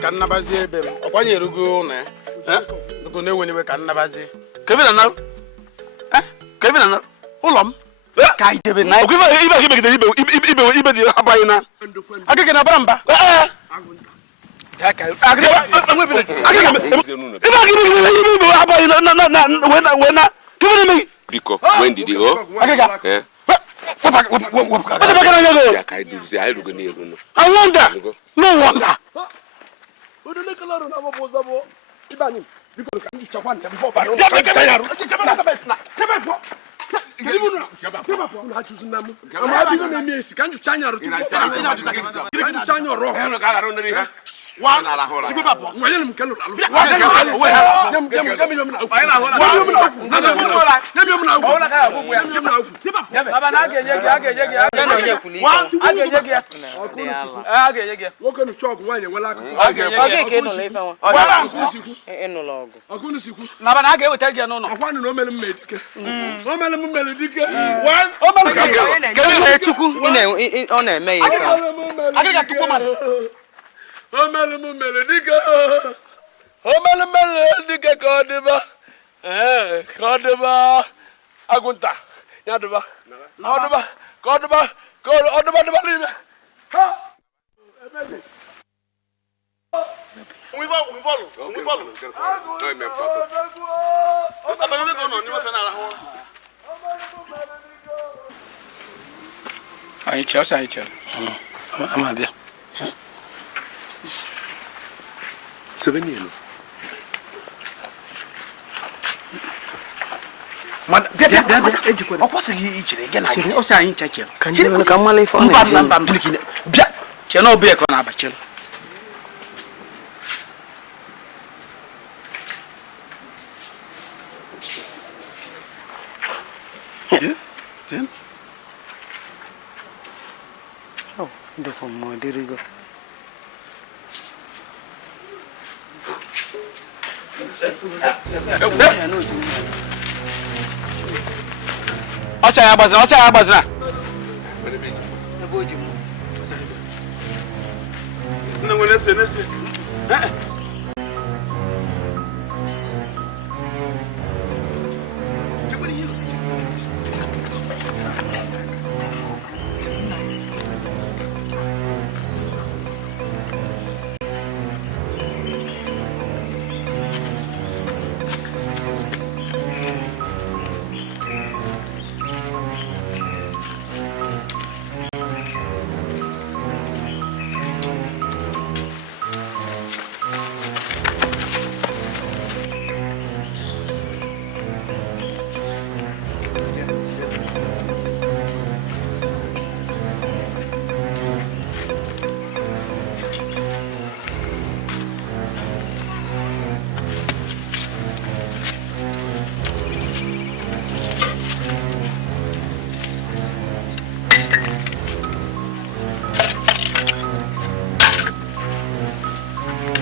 ka nnabazi ebe m ọ kwanyere go na go na-eweniwe ka nnabazi Kevin na Kevin na ụlọ m ka idebe na ibe ibe dị abaghị na agịgị na bara mba Biko, when did you go? I wonder. No wonder. Amayo. Souvenir. Ọ kwasịghị ichere gị na gị. Ọ sị anyị chechel. Ka njebe ka mmalị ife ọ na-eji. Mba bịa. Che na obe ka na abachil. Oh, ndefo mo dirigo. Ọsha ya gbazina.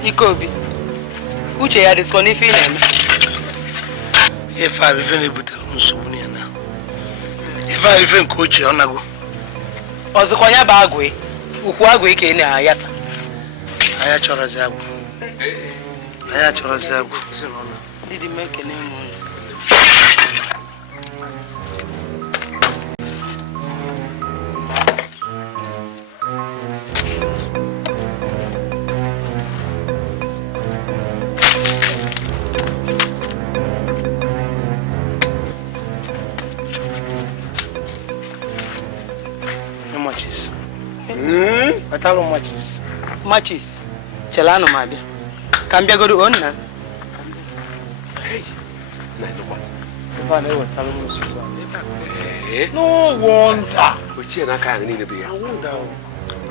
Ikobi. Uche ya dịsịkwa n'ife ị na-eme. Ife a ife na-ebutere m nsogbu niile na. Ife a ife nke ochie ọ nago. Ọzọkwa ya bụ agwụ. Ukwu agwụ ka ị na-ayasa. Anya chọrọzi agwụ. Didi m ekele m. Machis. Chelano mabia. Kambia godu onna. No wonder. Ochie na aka niile be ya.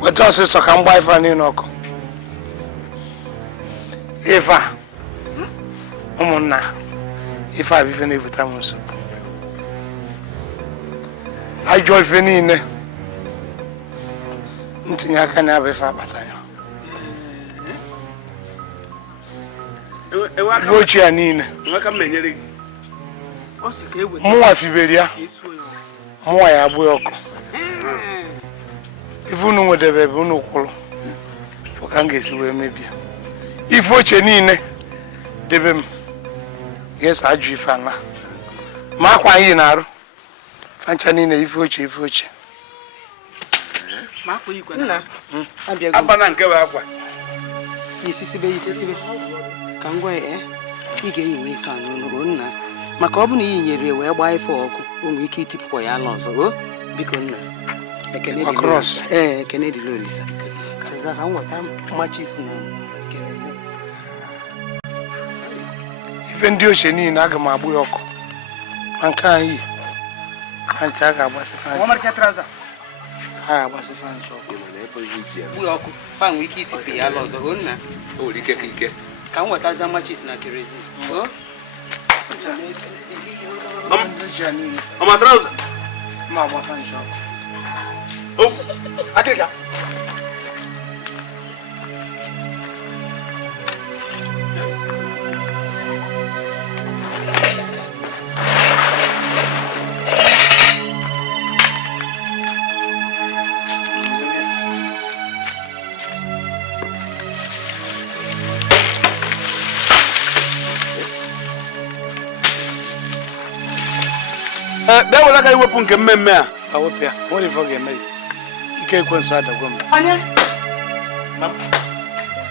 Weta ọsịsọ ka mgba ife niile ọkụ. Ife a. Ụmụnna. Ife a bụ ife na-ebute m nsogbu. Ajọ ife niile. Ntinye aka na abụ ife akpata ya. Ife ochie ya niile. Mụnwa fibere ya. Mụnwa ya agbụ ọkụ. Ife unu nwedebe ebe unu kwụrụ. Ka m ga-esi wee mebie. ife oche niile debe m ga-eso ajụ ife ana ma akwa anyị na-arụ fancha niile ife oche abana nke bụ akwa isisibe ka ngwa ị ga-eyi ife a n'ụlọ nna maka ọ bụ na iyi nyere wee gbaa ife ọkụ o nwere ike itipụkwa ya ala ọzọ biko nna ekene dịla Olisa cheza ka nweta machis na ife ndị ochie niile aga m agbụ ya ọkụ ma nke anyị ancha a ga-agbasị ọkụ fa nwere ike itipụ ya ala ọzọ nna O nwere ike. ka m nwetaza machis na kerozin Mama trouser. ma agbafa ncha ọkụ Oh, akịka. Bịa were aka iwepụ nke mmemme a. awepụ ya nwere ife ọ ga-eme ike ekwensu adagwa m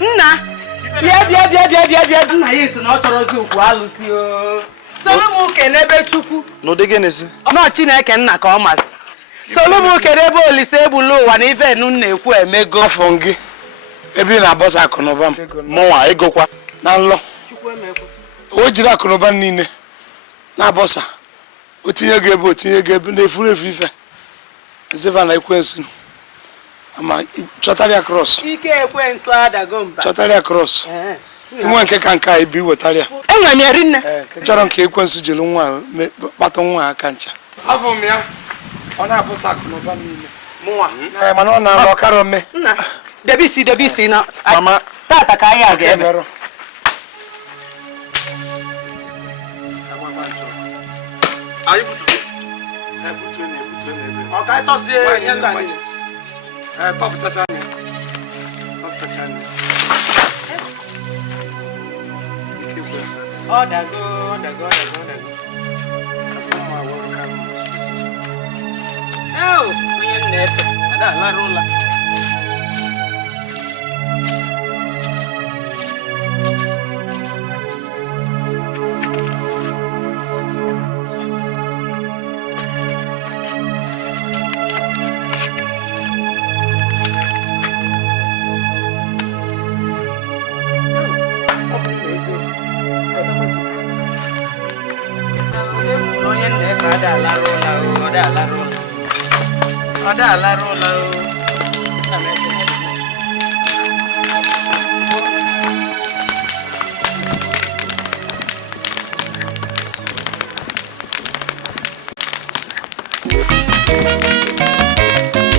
nna bịa nna ya esi na ọ chọrọzi okwu alụsị soro m kene ebe Chukwu N'ụdị gịnịzi? nọ Chineke nna ka ọ masị soro m kene ebe Olise egbula ụwa na ife enu na-ekwu emego afọ gị ebe ị na-abọsa akụnụba m Mụnwa egokwa. na nlọ Chukwu emekwa o jiri akụnụba niile na-abọsa o tinye gị ebe na-efuru efu ife ziva na ekwensu ama chọtara ya cross ike ekwensu adago mba chọtara ya cross inwe nke ka nke a ibi wetara ya enwere m eri nne chọrọ nke ekwensu jiri nwa kpata nwa aka ncha afọ m ya ọ na-abụsa akụnụba niile mụnwa mana ọ na-alụ ọkara ome nna debe isi na mama tata ka anyị a ga-eme Anyị bututu. Ọ ka ịtọzie ihe ndị anyị. tọpụtacha anya ike ekwensu ọ dago onye nna efe ada alara ụla onye nna efe ada alara ụla ada alara ụla